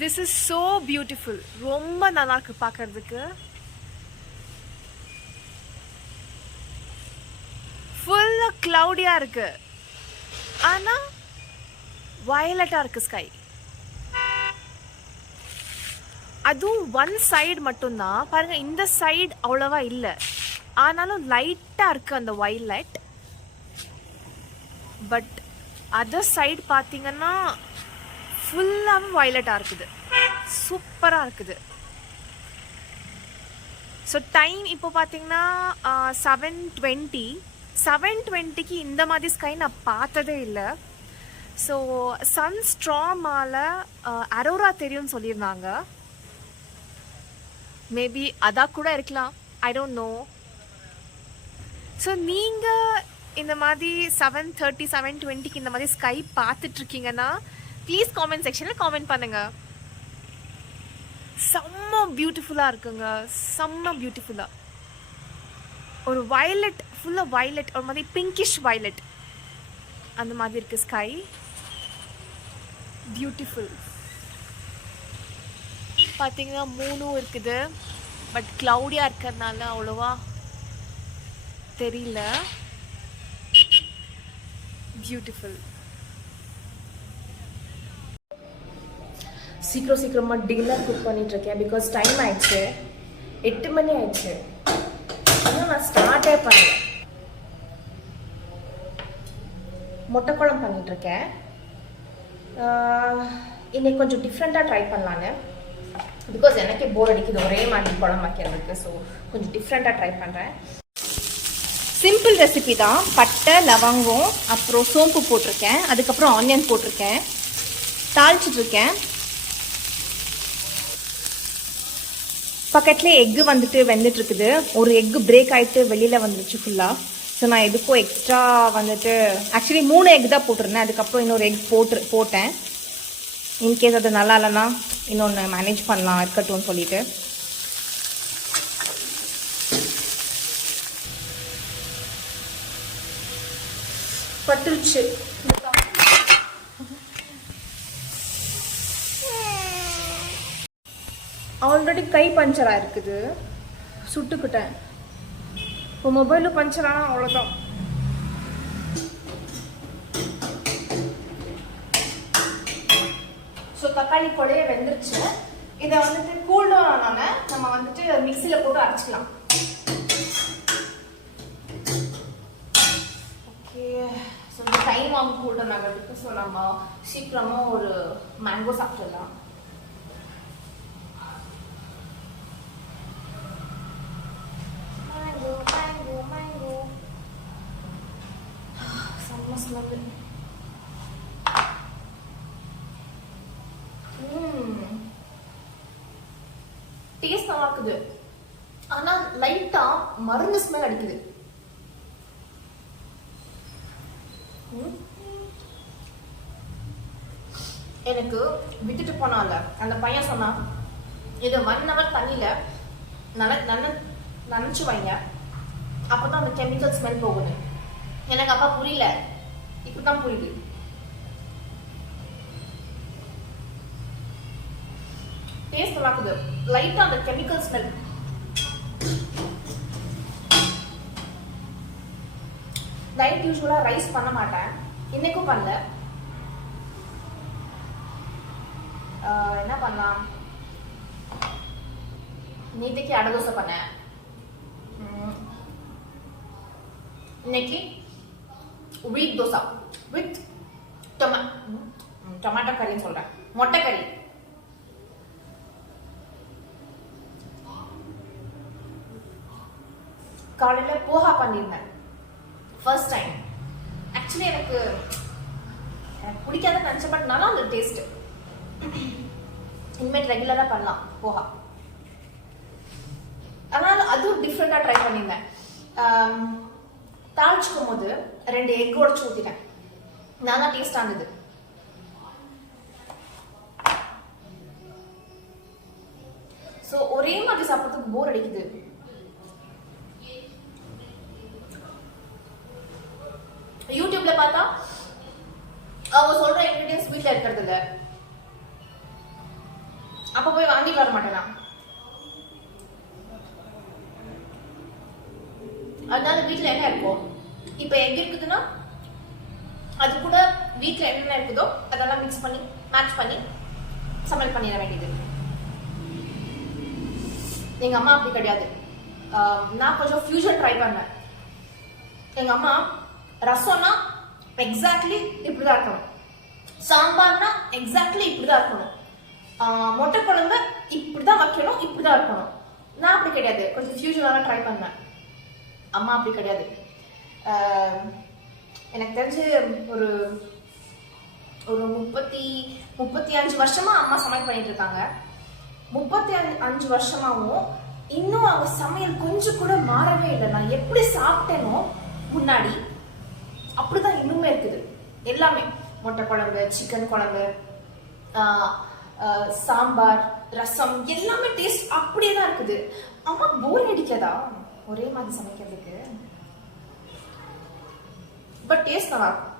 This is so beautiful. ரொம்ப நல்லா இருக்கு பார்க்கிறதுக்கு. Full cloudy இருக்கு. ஆனா violet இருக்கு sky. அதுவும் ஒன் சைடு மட்டும்தான் பாருங்க. இந்த சைடு அவ்வளவா இல்லை, ஆனாலும் லைட்டாக இருக்குது அந்த வயலட். பட் அதர் சைடு பார்த்தீங்கன்னா ஃபுல்லாகவே வயலட்டாக இருக்குது. சூப்பராக இருக்குது. ஸோ டைம் இப்போ பார்த்தீங்கன்னா 7:20. 7:20க்கு இந்த மாதிரி ஸ்கை நான் பார்த்ததே இல்லை. ஸோ சன் ஸ்ட்ராமால் அரோரா தெரியும்னு சொல்லியிருந்தாங்க. மேபி அதாக கூட இருக்கலாம், ஐ டோன்ட் நோ. ஸோ நீங்கள் இந்த மாதிரி 7:30 7:20க்கு இந்த மாதிரி ஸ்கை பார்த்துட்ருக்கீங்கன்னா ப்ளீஸ் காமெண்ட் செக்ஷனில் காமெண்ட் பண்ணுங்கள். செம்ம பியூட்டிஃபுல்லாக இருக்குங்க, செம்ம பியூட்டிஃபுல்லாக. ஒரு வயலட், ஃபுல்லாக வயலட், ஒரு மாதிரி பிங்கிஷ் வயலட் அந்த மாதிரி இருக்குது ஸ்கை. பியூட்டிஃபுல். பார்த்தீங்கன்னா மூணும் இருக்குது, பட் க்ளவுடியாக இருக்கிறதுனால அவ்வளோவா தெரியல. பியூட்டிஃபுல். சீக்கிரமாக டின்னர் குக் பண்ணிகிட்ருக்கேன். பிகாஸ் டைம் ஆயிடுச்சு, 8 மணி ஆயிடுச்சு. இன்னும் நான் ஸ்டார்ட்டே பண்ணல. முட்டை குழம்பு பண்ணிகிட்ருக்கேன். இன்னைக்கு கொஞ்சம் டிஃப்ரெண்ட்டாக ட்ரை பண்ணலான்னு. பிகாஸ் எனக்கே போர் அடிக்குது ஒரே மாதிரி குழம்பு வைக்கிறதுக்கு. ஸோ கொஞ்சம் டிஃப்ரெண்ட்டாக ட்ரை பண்ணுறேன். சிம்பிள் ரெசிபி தான். பட்டை, லவங்கம், அப்புறம் சோம்பு போட்டிருக்கேன், அதுக்கப்புறம் ஆனியன் போட்டிருக்கேன், தாளிச்சிட்ருக்கேன். பக்கத்துலேயே எக்கு வந்துட்டு வெந்துட்டுருக்குது. ஒரு எக்கு பிரேக் ஆகிட்டு வெளியில் வந்துடுச்சு ஃபுல்லாக. ஸோ நான் எதுக்கும் எக்ஸ்ட்ரா வந்துட்டு ஆக்சுவலி 3 எக் தான் போட்டிருந்தேன். அதுக்கப்புறம் இன்னொரு எக் போட்டேன். இன்கேஸ் அது நல்லா இல்லைன்னா இன்னொன்று மேனேஜ் பண்ணலாம், இருக்கட்டும்னு சொல்லிட்டு. பட்டுருச்சு. ஆல்ரெடி கை பஞ்சராக இருக்குது, சுட்டுக்கிட்டேன். இப்போ மொபைலும் பஞ்சர் ஆனால் அவ்வளோதான். ஸோ தக்காளி கொடையே வெந்துருச்சு. இதை வந்துட்டு கூல் டவுன் ஆனோன்னே நம்ம வந்துட்டு மிக்சியில் போட்டு அரைச்சிக்கலாம். ஓகே. ஸோ இந்த டைம் ஆகும் கூல் டவுன் ஆகிறதுக்கு. ஸோ நம்ம சீக்கிரமாக ஒரு மேங்கோ சாப்பிட்டுடலாம். மேங்கோ செம்ம ஸ்மெல். டேஸ்ட் நல்லா இருக்குது, ஆனா லைட்டா மருந்து ஸ்மெல் அடிக்குது. எனக்கு விட்டுட்டு போனால அந்த பையன் சொன்னா, இது 1 hour தண்ணியில நனைச்சு வைங்க, அப்பதான் அந்த கெமிக்கல் ஸ்மெல் போகுது. எனக்கு அப்பா புரியல, இப்பதான் புரியுது. டேஸ்ட் நல்லா இருக்குது, லைட்டா அந்த கெமிக்கல் ஸ்மெல். நைட் யூஸ்வலா ரைஸ் பண்ண மாட்டேன், இன்னைக்கும் பண்ணல. என்ன பண்ணலாம், நேற்றுக்கு அடை தோசை பண்ணேன், இன்னைக்கு வீட் தோசை வித் டொமேட்டோ கறின்னு சொல்றேன், மொட்டை கறி. காலையில போஹா பண்ணிருந்தேன், ஃபர்ஸ்ட் டைம். ஆக்சுவலி எனக்கு பிடிக்காத நினைச்ச, பட் நல்லா அந்த டேஸ்ட். இனிமேல் ரெகுலரா பண்ணலாம் போஹா. ஆனால் அதுவும் டிஃப்ரெண்டா ட்ரை பண்ணியிருந்தேன். தாளிச்சுக்கும் போது 2 எக் உடைச்சு ஊத்திட்டேன், நல்லா டேஸ்ட் ஆனது. ஸோ ஒரே மாதிரி சாப்பிட்றதுக்கு போர் அடிக்குது. யூடியூப்ல பார்த்தா அவங்க சொல்ற இன்கிரிடியன்ஸ் வீட்ல இருக்கிறது இல்ல. அப்ப போய் வாங்கிட்டு வர மாட்டேனா? அதனால வீட்டுல என்ன இருக்கும், இப்ப எங்க இருக்குதுன்னா அது கூட வீட்டுல என்னென்ன இருக்குதோ அதெல்லாம் மிக்ஸ் பண்ணி மேட்ச் பண்ணி சமையல் பண்ணிட வேண்டியது. எங்க அம்மா அப்படி கிடையாது. நான் கொஞ்சம் ஃபியூஷன் ட்ரை பண்ணேன். எங்க அம்மா ரசம்னா எக்ஸாக்ட்லி இப்படிதான் இருக்கணும், சாம்பார்னா எக்ஸாக்ட்லி இப்படிதான் இருக்கணும், மொட்டை குழம்பு இப்படிதான் வைக்கணும், இப்படிதான் இருக்கணும். நான் அப்படி கிடையாது, கொஞ்சம் ஃபியூஷனாக ட்ரை பண்ணேன். அம்மா அப்படி கிடையாது. எனக்கு தெரிஞ்சு ஒரு ஒரு 35 வருஷமா அம்மா சமையல் பண்ணிட்டு இருக்காங்க. 35 வருஷமாவும் இன்னும் அவங்க சமையல் கொஞ்சம் கூட மாறவே இல்லை. நான் எப்படி சாப்பிட்டேனோ முன்னாடி அப்படிதான் இன்னுமே இருக்குது. எல்லாமே முட்டை குழம்பு, சிக்கன் குழம்பு, சாம்பார், ரசம் எல்லாமே டேஸ்ட் அப்படியே தான் இருக்குது. அம்மா போர் அடிக்காதா ஒரே மாதிரி சமைக்கிறதுக்கு? பட் டேஸ்ட் நல்லா இருக்கும்.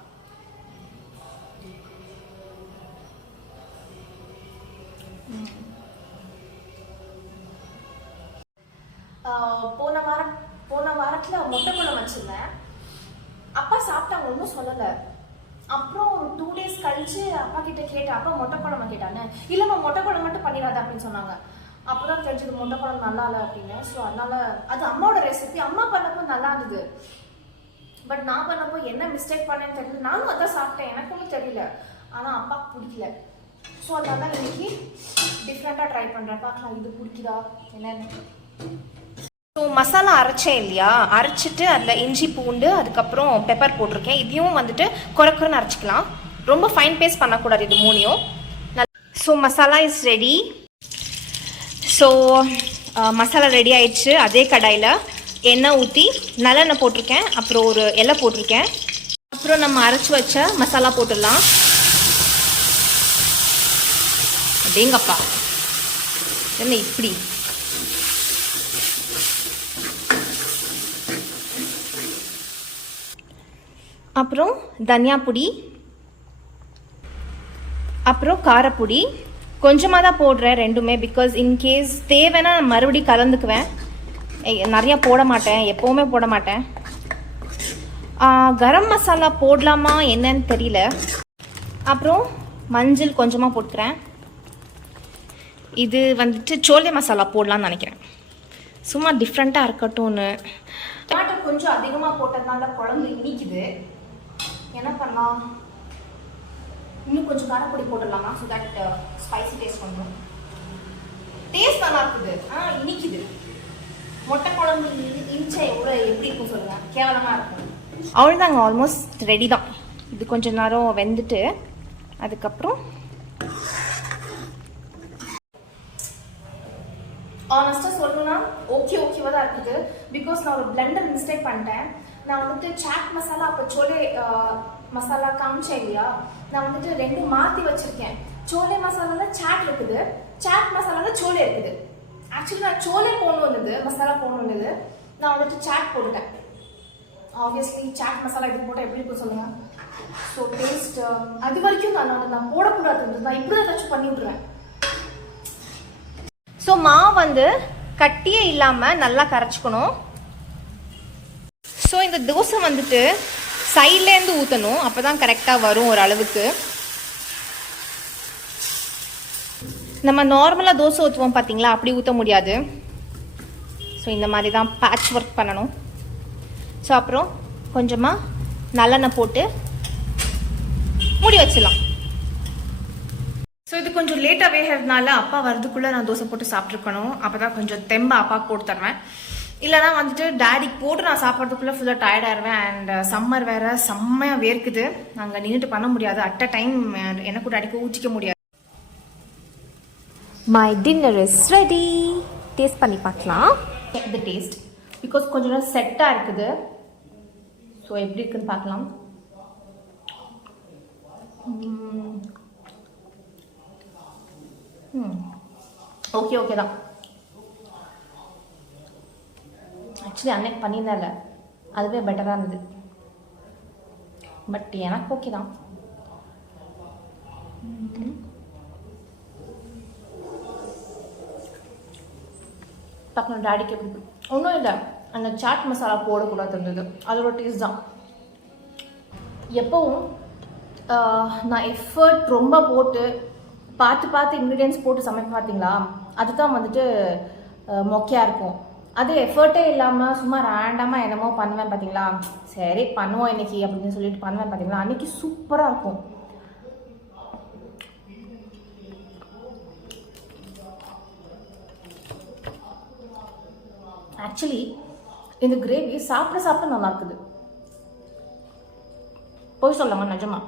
போன வாரத்துல முட்டை குழம்பு வச்சிருந்தேன். அப்பா சாப்பிட்டாங்க, ஒன்றும் சொல்லலை. அப்புறம் ஒரு 2 days கழிச்சு அப்பா கிட்ட கேட்டேன், அப்பா முட்டை குழம்பு கேட்டானே. இல்லைம்மா முட்டை குழம்பு மட்டும் பண்ணிடாத அப்படின்னு சொன்னாங்க. அப்போதான் தெரிஞ்சது முட்டை குழம்பு நல்லா இல்லை அப்படின்னு. ஸோ அதனால அது அம்மாவோட ரெசிபி. அம்மா பண்ணப்போ நல்லா இருந்தது. பட் நான் பண்ணப்போ என்ன மிஸ்டேக் பண்ணேன்னு தெரியல. நானும் அதான் சாப்பிட்டேன், எனக்கு ஒன்றும் தெரியல. ஆனால் அப்பாவுக்கு பிடிக்கல. ஸோ அதனால இன்னைக்கு டிஃப்ரெண்ட்டாக ட்ரை பண்ணுறேன். பார்க்கலாம் இது பிடிக்குதா என்னன்னு. ஸோ மசாலா அரைச்சேன் இல்லையா, அரைச்சிட்டு அதில் இஞ்சி பூண்டு அதுக்கப்புறம் பெப்பர் போட்டிருக்கேன். இதையும் வந்துட்டு குறைக்குறன்னு அரைச்சிக்கலாம், ரொம்ப ஃபைன் பேஸ்ட் பண்ணக்கூடாது இது மூணையும். So masala is ready. So masala ready ஆயிடுச்சு. அதே கடாயில் எண்ணெய் ஊற்றி நல்லெண்ணெய் போட்டிருக்கேன், அப்புறம் ஒரு இலை போட்டிருக்கேன். அப்புறம் நம்ம அரைச்சி வச்ச மசாலா போட்டுடலாம். அப்படிங்கப்பா என்ன இப்படி. அப்புறம் தனியா பொடி, அப்புறம் காரப்பொடி கொஞ்சமாக தான் போடுறேன் ரெண்டுமே. பிகாஸ் இன்கேஸ் தேவைன்னா மறுபடியும் கலந்துக்குவேன், நிறையா போட மாட்டேன், எப்போவுமே போட மாட்டேன். கரம் மசாலா போடலாமா என்னன்னு தெரியல. அப்புறம் மஞ்சள் கொஞ்சமாக போட்டுக்கிறேன். இது வந்துட்டு சோலை மசாலா போடலான்னு நினைக்கிறேன், சும்மா டிஃப்ரெண்ட்டாக இருக்கட்டும்னு. டொமேட்டோ கொஞ்சம் அதிகமாக போட்டதுனால குழம்பு இனிக்குது. என்ன பண்ணலாம், இன்னும் கொஞ்சம் காரப்பொடி போட்டுடலாமா? ஸோ தட் ஸ்பைசி டேஸ்ட் பண்ணும். டேஸ்ட் நல்லா இருக்குது, ஆனால் இனிக்குது. முட்டை குழம்பு இனிச்சா எப்படி இருக்கும் சொல்லுங்க, கேவலமாக இருக்கும். அவ்வளோதாங்க, ஆல்மோஸ்ட் ரெடி தான். இது கொஞ்சம் நேரம் வெந்துட்டு அதுக்கப்புறம் ஆனஸ்ட்டாக சொல்லணும்னா ஓகேவா தான் இருக்குது. பிகாஸ் நான் ஒரு பிளெண்டர் மிஸ்டேக் பண்ணிட்டேன். நான் வந்துட்டு சாட் மசாலா அப்போ சோலே மசாலா காமிச்சேன் இல்லையா, நான் வந்துட்டு 2 மாற்றி வச்சுருக்கேன். சோலே மசாலாவில் சாட் இருக்குது, சாட் மசாலாவில் சோலே இருக்குது. ஆக்சுவலி நான் சோலே போகணும் வந்தது, மசாலா போகணும் வந்தது, நான் வந்துட்டு சாட் போட்டுட்டேன். ஆப்வியஸ்லி சாட் மசாலா இது போட்டால் எப்படி இருக்கும் சொல்லுங்கள். ஸோ டேஸ்ட் அது வரைக்கும் நான் போடக்கூடாது, நான் இப்படி தான் ஏதாச்சும் பண்ணி விட்ருவேன். ஸோ மாவு வந்து கட்டியே இல்லாமல் நல்லா கரைச்சிக்கணும். ஸோ இந்த தோசை வந்துட்டு சைட்லேருந்து ஊற்றணும், அப்போ தான் கரெக்டாக வரும் ஒரு அளவுக்கு. நம்ம நார்மலாக தோசை ஊற்றுவோம் பார்த்தீங்களா, அப்படி ஊற்ற முடியாது. ஸோ இந்த மாதிரி தான் பேட்ச் ஒர்க் பண்ணணும். ஸோ அப்புறம் கொஞ்சமாக நல்லெண்ணெய் போட்டு மூடி வச்சிடலாம். ஸோ இது கொஞ்சம் லேட்டாக வேகிறதுனால அப்பா வரதுக்குள்ளே நான் தோசை போட்டு சாப்பிட்ருக்கணும். அப்போ தான் கொஞ்சம் தெம்பா அப்பாவுக்கு போட்டு தருவேன். இல்லைனா வந்துட்டு டேடிக்கு போட்டு நான் சாப்பிட்றதுக்குள்ளே ஃபுல்லாக டயர்டாயிருவேன். அண்ட் சம்மர் வேறு செம்மையாக வேர்க்குது, நாங்கள் நின்றுட்டு பண்ண முடியாது. அட் அ டைம் எனக்கு டேடிக்கு ஊற்றிக்க முடியாது. My dinner is ready. Taste பண்ணி பார்க்கலாம். இந்த டேஸ்ட் பிகாஸ் கொஞ்சம் நேரம் செட்டாக இருக்குது. ஸோ எப்படி இருக்குன்னு பார்க்கலாம். ஓகே தான். ஆக்சுவலி அன்னைக்கு பண்ணியிருந்தால அதுவே பெட்டராக இருந்தது. பட் எனக்கு ஓகே தான். பக்கம் டேடிக்கு எப்படி ஒன்றும் இல்லை, அந்த சாட் மசாலா போடக்கூடாது இருந்தது, அதோட டேஸ்ட் தான். எப்போவும் நான் எஃபர்ட் ரொம்ப போட்டு பார்த்து இன்க்ரீடியன்ஸ் போட்டு சமைப்பேன் பார்த்தீங்களா, அதுதான் வந்துட்டு மொக்கையாக இருக்கும். அது எஃபர்ட்டே இல்லாமல் சும்மா ரேண்டமாக என்னமோ பண்ணுவேன் பார்த்தீங்களா, சரி பண்ணுவோம் இன்னைக்கு அப்படின்னு சொல்லிட்டு பண்ணுவேன் பார்த்தீங்களா, அன்றைக்கி சூப்பராக இருக்கும். ஆக்சுவலி இந்த கிரேவி சாப்பிட நல்லா இருக்குது, போய் சொல்லாங்க நிஜமா.